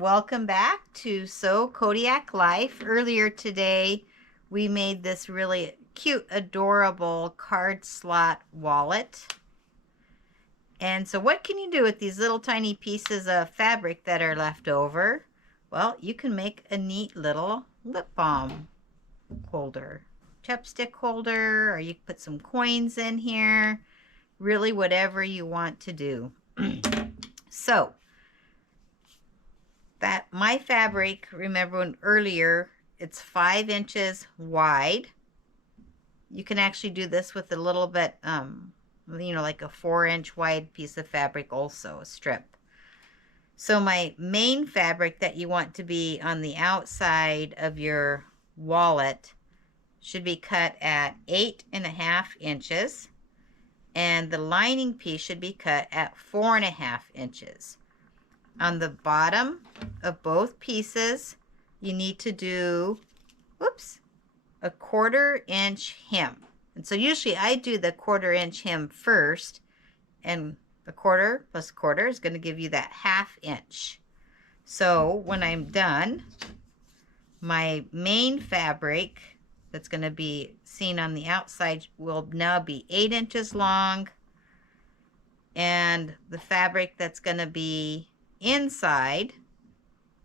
welcome back to Sew Kodiak Life. Earlier today, we made this really cute, adorable card slot wallet. And so what can you do with these little tiny pieces of fabric that are left over? Well, you can make a neat little lip balm holder, chapstick holder, or you can put some coins in here. Really whatever you want to do. So, that my fabric, remember when earlier, it's 5 inches wide. You can actually do this with a little bit, like a 4-inch wide piece of fabric also, a strip. So my main fabric that you want to be on the outside of your wallet should be cut at 8.5 inches. And the lining piece should be cut at 4.5 inches. On the bottom of both pieces, you need to do, a 1/4 inch hem. And so usually I do the 1/4 inch hem first, and a 1/4 plus 1/4 is going to give you that 1/2 inch. So when I'm done, my main fabric that's going to be seen on the outside will now be 8 inches long, and the fabric that's going to be inside,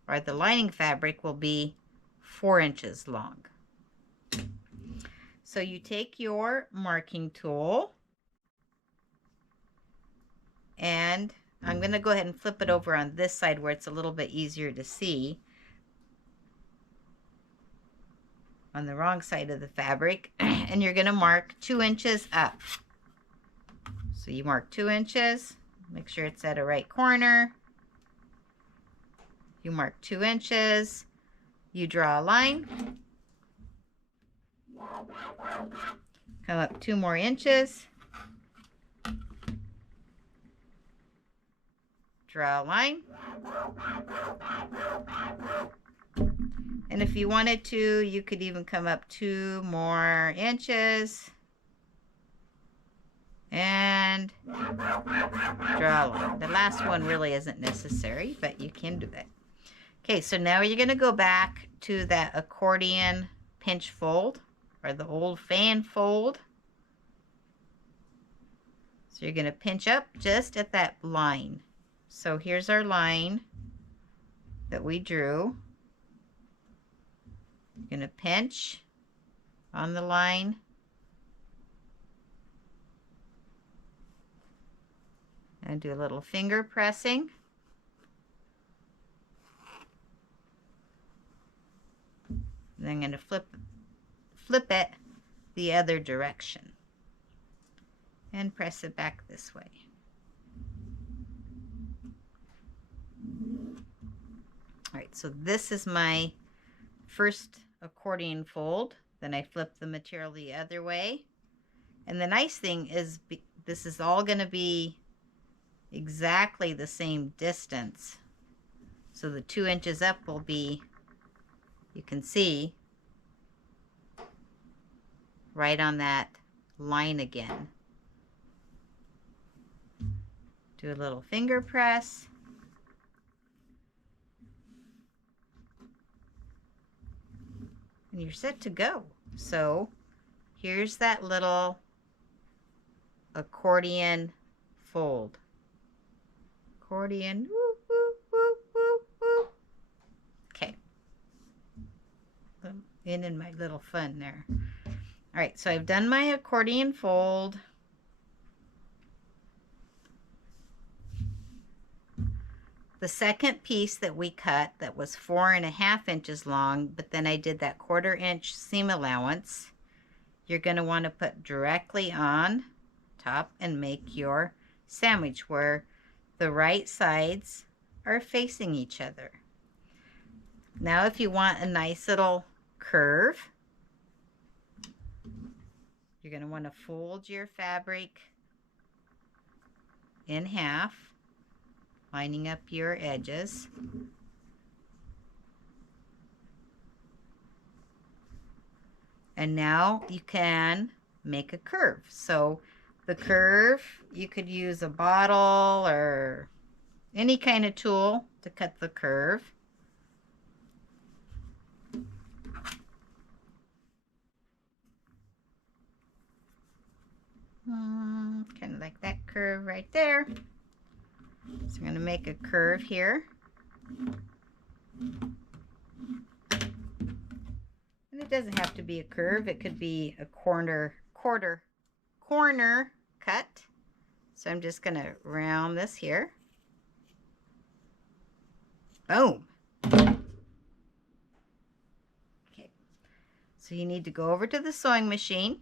or the lining fabric, will be 4 inches long. So you take your marking tool, and I'm going to go ahead and flip it over on this side where it's a little bit easier to see. On the wrong side of the fabric, and you're going to mark 2 inches up. So you mark 2 inches, make sure it's at a right corner. You mark 2 inches, you draw a line, come up 2 more inches, draw a line, and if you wanted to, you could even come up 2 more inches and draw a line. The last one really isn't necessary, but you can do it. Okay, so now you're going to go back to that accordion pinch fold, or the old fan fold. So you're going to pinch up just at that line. So here's our line that we drew. You're going to pinch on the line and do a little finger pressing. And I'm going to flip it the other direction and press it back this way. All right, so this is my first accordion fold. Then I flip the material the other way. And the nice thing is this is all going to be exactly the same distance. So the 2 inches up will be, you can see, right on that line again. Do a little finger press. And you're set to go. So here's that little accordion fold. Accordion, woo, woo, woo, woo, woo. Okay. In my little fun there. All right, so I've done my accordion fold. The second piece that we cut that was 4.5 inches long, but then I did that 1/4 inch seam allowance, you're going to want to put directly on top and make your sandwich where the right sides are facing each other. Now if you want a nice little curve, you're going to want to fold your fabric in half, lining up your edges. And now you can make a curve. So the curve, you could use a bottle or any kind of tool to cut the curve. curve right there. So I'm going to make a curve here. And it doesn't have to be a curve. It could be a corner cut. So I'm just going to round this here. Boom. Okay. So you need to go over to the sewing machine.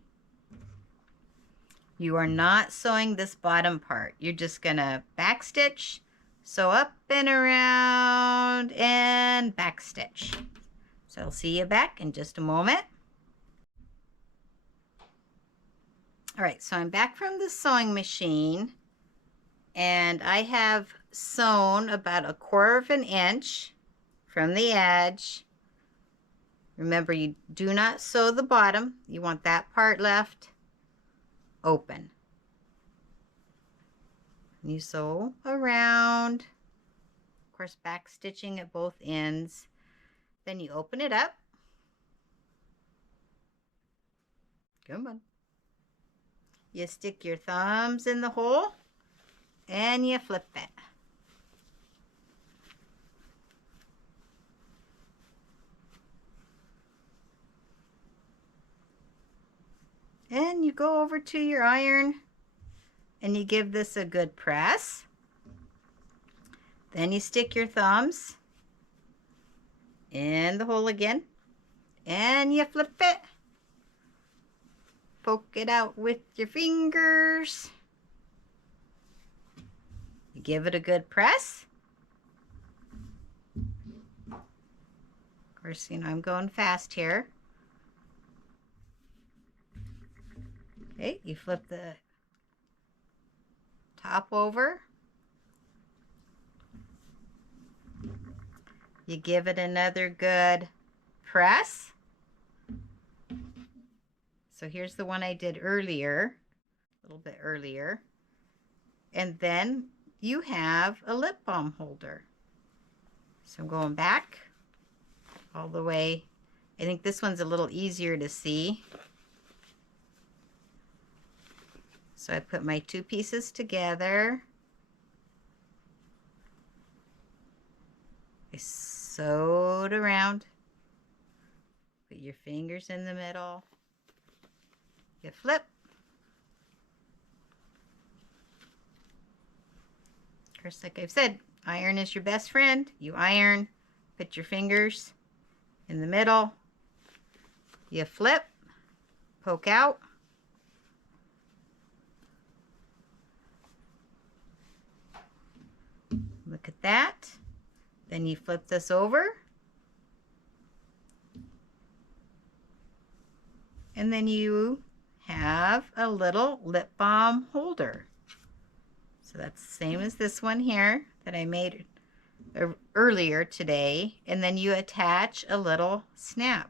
You are not sewing this bottom part. You're just going to back stitch, sew up and around, and back stitch. So I'll see you back in just a moment. All right, so I'm back from the sewing machine, and I have sewn about 1/4 of an inch from the edge. Remember, you do not sew the bottom. You want that part left open. You sew around, of course, back stitching at both ends. Then you open it up. Come on. You stick your thumbs in the hole and you flip it. And you go over to your iron and you give this a good press. Then you stick your thumbs in the hole again and you flip it. Poke it out with your fingers. You give it a good press. Of course, you know, I'm going fast here. Okay, you flip the top over. You give it another good press. So here's the one I did earlier, a little bit earlier. And then you have a lip balm holder. So I'm going back all the way. I think this one's a little easier to see. So I put my 2 pieces together. I sewed around. Put your fingers in the middle. You flip. Of course, like I've said, iron is your best friend. You iron, put your fingers in the middle. You flip, poke out. Look at that. Then you flip this over. And then you have a little lip balm holder. So that's the same as this one here that I made earlier today. And then you attach a little snap.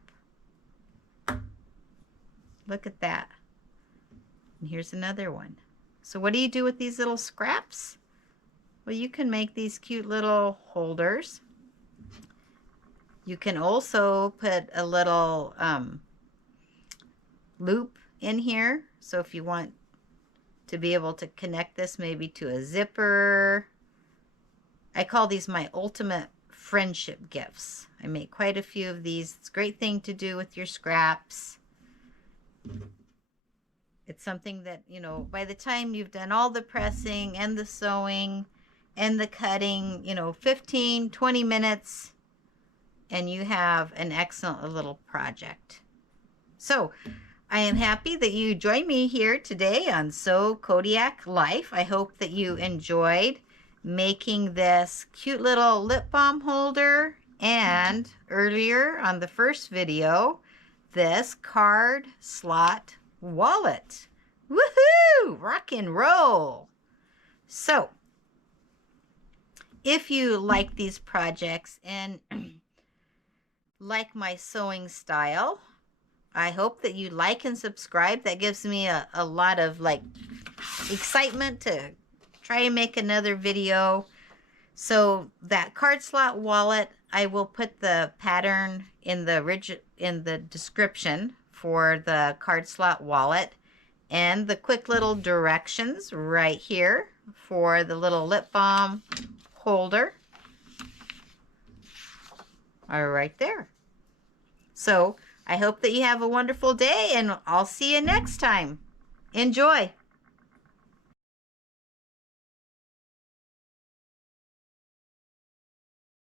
Look at that. And here's another one. So what do you do with these little scraps? Well, you can make these cute little holders. You can also put a little loop in here. So if you want to be able to connect this maybe to a zipper. I call these my ultimate friendship gifts. I make quite a few of these. It's a great thing to do with your scraps. It's something that, you know, by the time you've done all the pressing and the sewing and the cutting, you know, 15, 20 minutes, and you have an excellent little project. So I am happy that you joined me here today on Sew Kodiak Life. I hope that you enjoyed making this cute little lip balm holder, and earlier on the first video, this card slot wallet. Woohoo! Rock and roll! So, if you like these projects and like my sewing style, I hope that you like and subscribe. That gives me a lot of excitement to try and make another video. So that card slot wallet, I will put the pattern in the description for the card slot wallet. And the quick little directions right here for the little lip balm holder are right there. So I hope that you have a wonderful day, and I'll see you next time. Enjoy.